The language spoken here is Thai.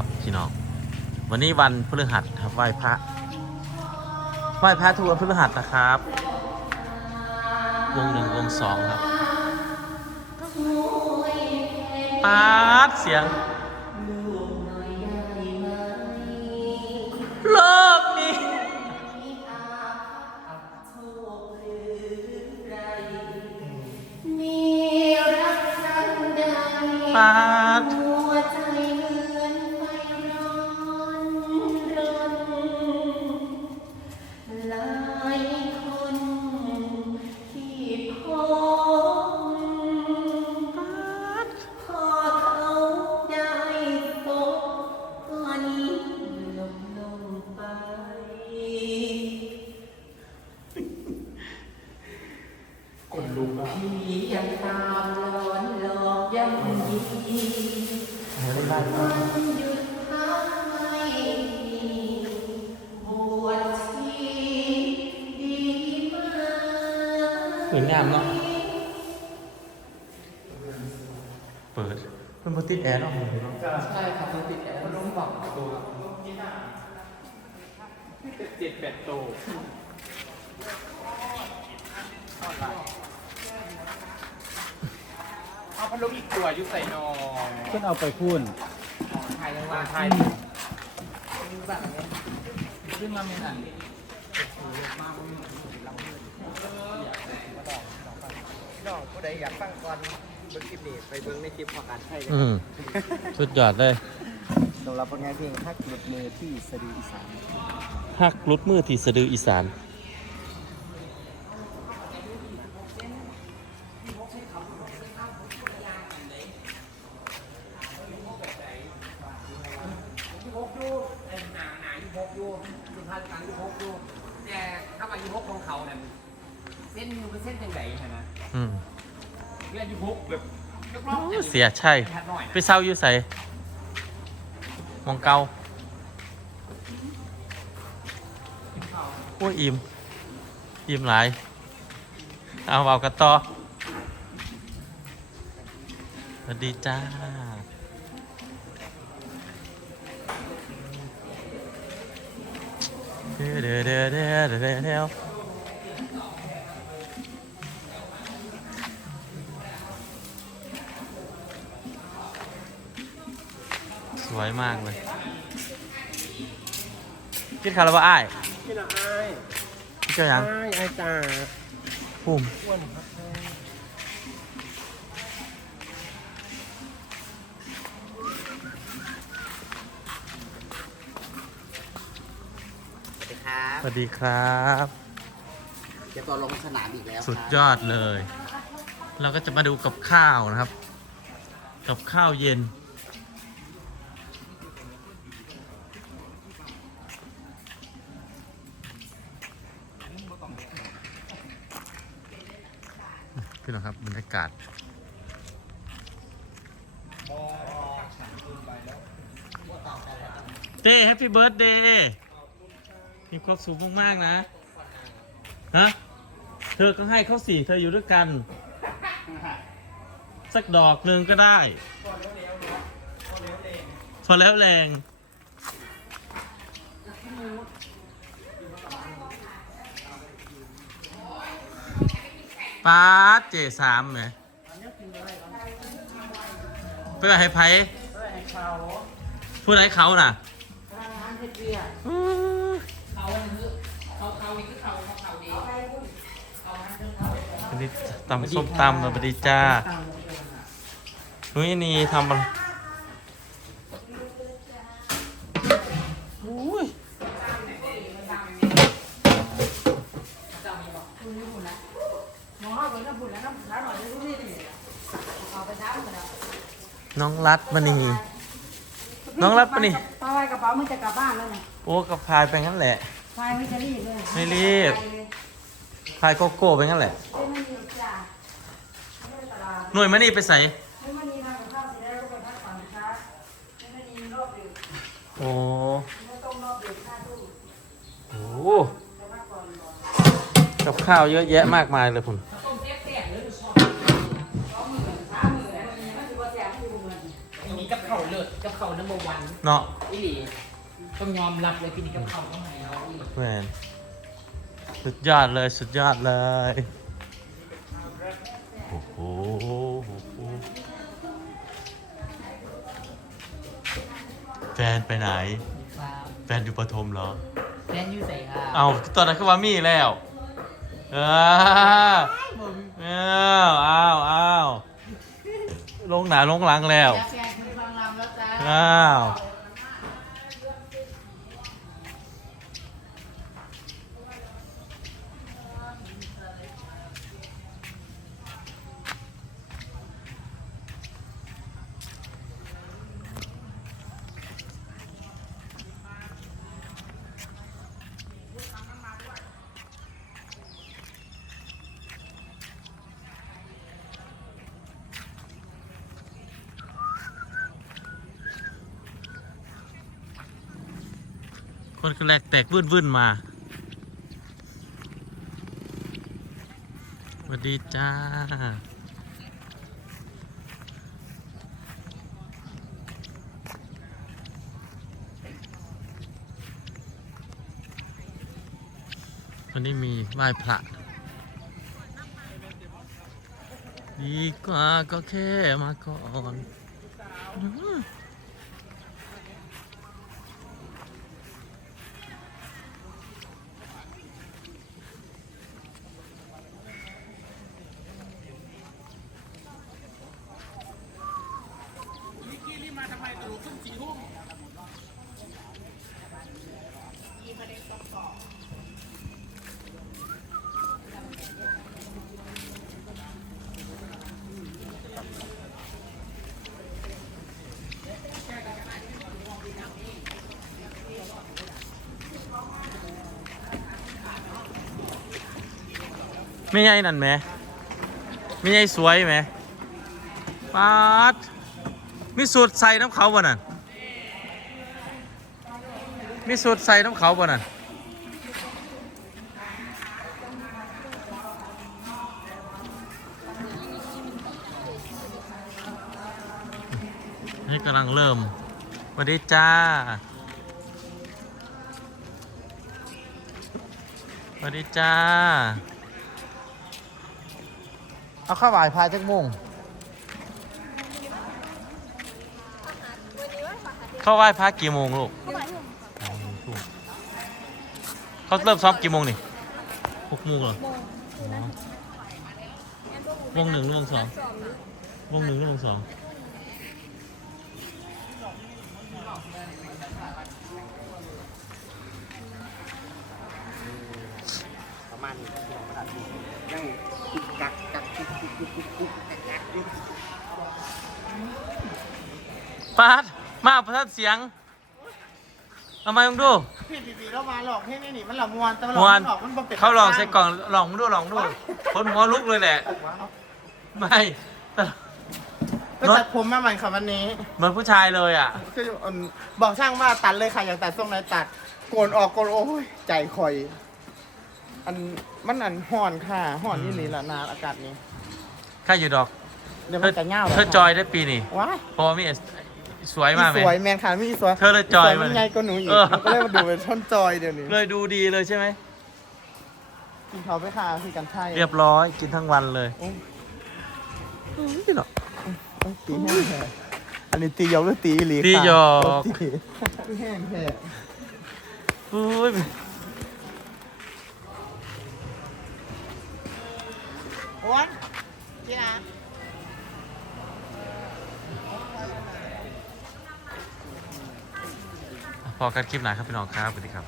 ครับพี่น้องวันนี้วันพฤหัสครับไหว้พระไหว้พระทุกวันพฤหัสนะครับ วงหนึ่งวงสองครับปาดเสียง คนลุกอะที่ยังตามหลอนหลอกยังยีมันหยุดพักไม่บวชชีดีมากสวยงามเนาะเปิดเป็นโปติดแอร์เนาะใช่ครับมันติดแอร์มันต้องฝังตัวเจ็ดแปดโตเอา พัดลมอีกตัวยุใส่นอนเพิ่นเอาไปพูนไทยยังวางไทยขึ้นมาเมนันน้องผู้ใดอยากฟังก่อนเบิ่งคลิปนี้ไปเบิ่งในคลิปของการใช่เลยอืมสุดยอดเลยสำหรับผลงานเพลงฮักหลุดมือที่สะดืออีสานหักรุดมือที่สะดืออีสาน หนาหนายี่หกยูสุภาพการยี่หกยูแต่ถ้ามายี่หกของเขาเนี่ยเส้นยูเป็นเส้นยังไงฮะนะอืมเรียกยี่หกแบบยกล้โอ้อเสียใช่แค่หน่อยไปเศร้าอยู่ใส่มองเกาโอ้ยอิ่มอิ่มหลาย เอาเอากระต่อสวัสดีจ้า เด้อเด้อเด้อเด้อเด้อเด้อเด้อสวยมากเลยกินคาราบาอ้ายพี่น้อะไอ้กินเจ้าหยังไอ้ไอ้จ่าปุ่มอ้วนครับ สวัสดีครับสวัสดีครับ เดี๋ยวตัวลงสนามอีกแล้วสุดยอดเลย เราก็จะมาดูกับข้าวนะครับ กับข้าวเย็น พี่น้องครับบรรยากาศเต้แฮปปี้เบิร์ดเดย์ มีความสุขมากๆนะฮะเธอก็ให้เขาสี่เธออยู่ด้วยกัน สักดอกหนึ่งก็ได้พอแล้วแรงป้าดเจสามไหมไปว่าให้ไพ่พูดให้เขาน่ะ อื เขาเขาเขานี่คือเขาเขาเขาดี สวัส ดีตำส้มตำสวัสดีจ้านุ้ยนี่ทำอะไรอุ้ยน้องรัดมานี่น้องรัดมานี่พายกระเป๋ามึงจะกลับบ้านแล้วเนี่ยโอ้กับพายไปงั้นแหละพายไม่จะรีบเลยไม่รีบพายโกโก้ไปงั้นแหละ ไม่ไม่รีบจ้ะไม่ได้ตลาดหน่วยมานี่ไปใส่ไม่ไม่รีบทำกับข้าวเสร็จแล้วก็ไปพักผ่อนช้าไม่ไม่รีบรอบดึกโอ้ไม่ต้องรอบดึกห้าทุ่มโหจะพักผ่อนก่อนกับข้าวเยอะแยะมากมายเลยคุณต้มเสียบเสียบเลยสองมือสามมือแล้วมันมีมันถือว่าแสบที่บุ้งเงินอันนี้กับเขาเลิศกับเขานัมเบอร์วันเนาะอีหลีต้องยอมรับเลยพี่นี่กับเขาต้องให้เราอีหลี แมนสุดยอดเลยสุดยอดเลย ฟนไปไหน ครับแฟนอยู่ปฐมเหรอ แฟนยูใส่ครับเอาตอนนั้นคือว่ามีแล้วเออเอาเอาเอาลงหนาลงหลังแล้ว แฟนคุณฟังรำแล้วจ้าอ้าว คนแรกแตกวื่นวื่นๆมาสวัสดีจ้า วันนี้มีไหว้พระ ดีกว่าก็แค่มาก่อน อืมไม่ใช่นั่นไหมไม่ใช่สวยไหมปาด มีสูตรใส่น้ำเขาบ่นั่นมีสูตรใส่น้ำเขาบ่นั่นนี่กำลังเริ่มสวัสดีจ้าสวัสดีจ้า เอาข้าวบ่ายพายจักโมง เข้าไหว้พระกี่โมงลูกเขาเริ่มซ้อมกี่โมงนี่หกโมงเหรอวงหนึ่งหรือวงสองวงหนึ่งหรือวงสองประมาณนี้ยังกุกกักกักกุกกุกกุกกุกกุกกักกักอยู่ปาด มาประทัดเสียงเอามาลองดูพี่ปีๆเรามาหลอกให้นี่นี่มันหลอกมวนแต่ว่าหลมอกวนมันหลอกมันบ่เป็นเขาลองใส่กล่องลองดูลองดูคนหัวลุกเลยแหละ ไม่แต่ไปตัดผมมาใหม่ค่ะวันนี้เหมือนผู้ชายเลยอะ คืออืมบอกช่างว่าตัดเลยค่ะอยากตัดทรงไหนตัดโกนออกโกนโอ้ยใจคอย อันมันอันห่อนค่ะห่อนนี่นี่ละนาอากาศนี้ข้าอยู่ดอก เดี๋ยวเธมัอนจะเง่าเธอจอยได้ปีนี่ว้ายเพราะว่ามี สวยมากไหม สวยแมนค่ะมีสวยเธอเลยจอยสวมามันไงก็หนูอีกเออ มันก็เลยมาดูเป็นช่อนจอยเดี๋ยวนี้เลยดูดีเลยใช่ไหม กินเขาไปค่ะคือกันใช่เรียบร้อยกินทั้งวันเลยโอ้ยนี่หรอ โอ้ยตีแห้งแท้อันนี้ตีหยอกหรือตีอีหลีค่ะตีหยอกโตีตีแห้งแท้อุ้ยโอ้ยพี่นะ พอกันคลิปไหนครับพี่น้องครับสวัสดีครับ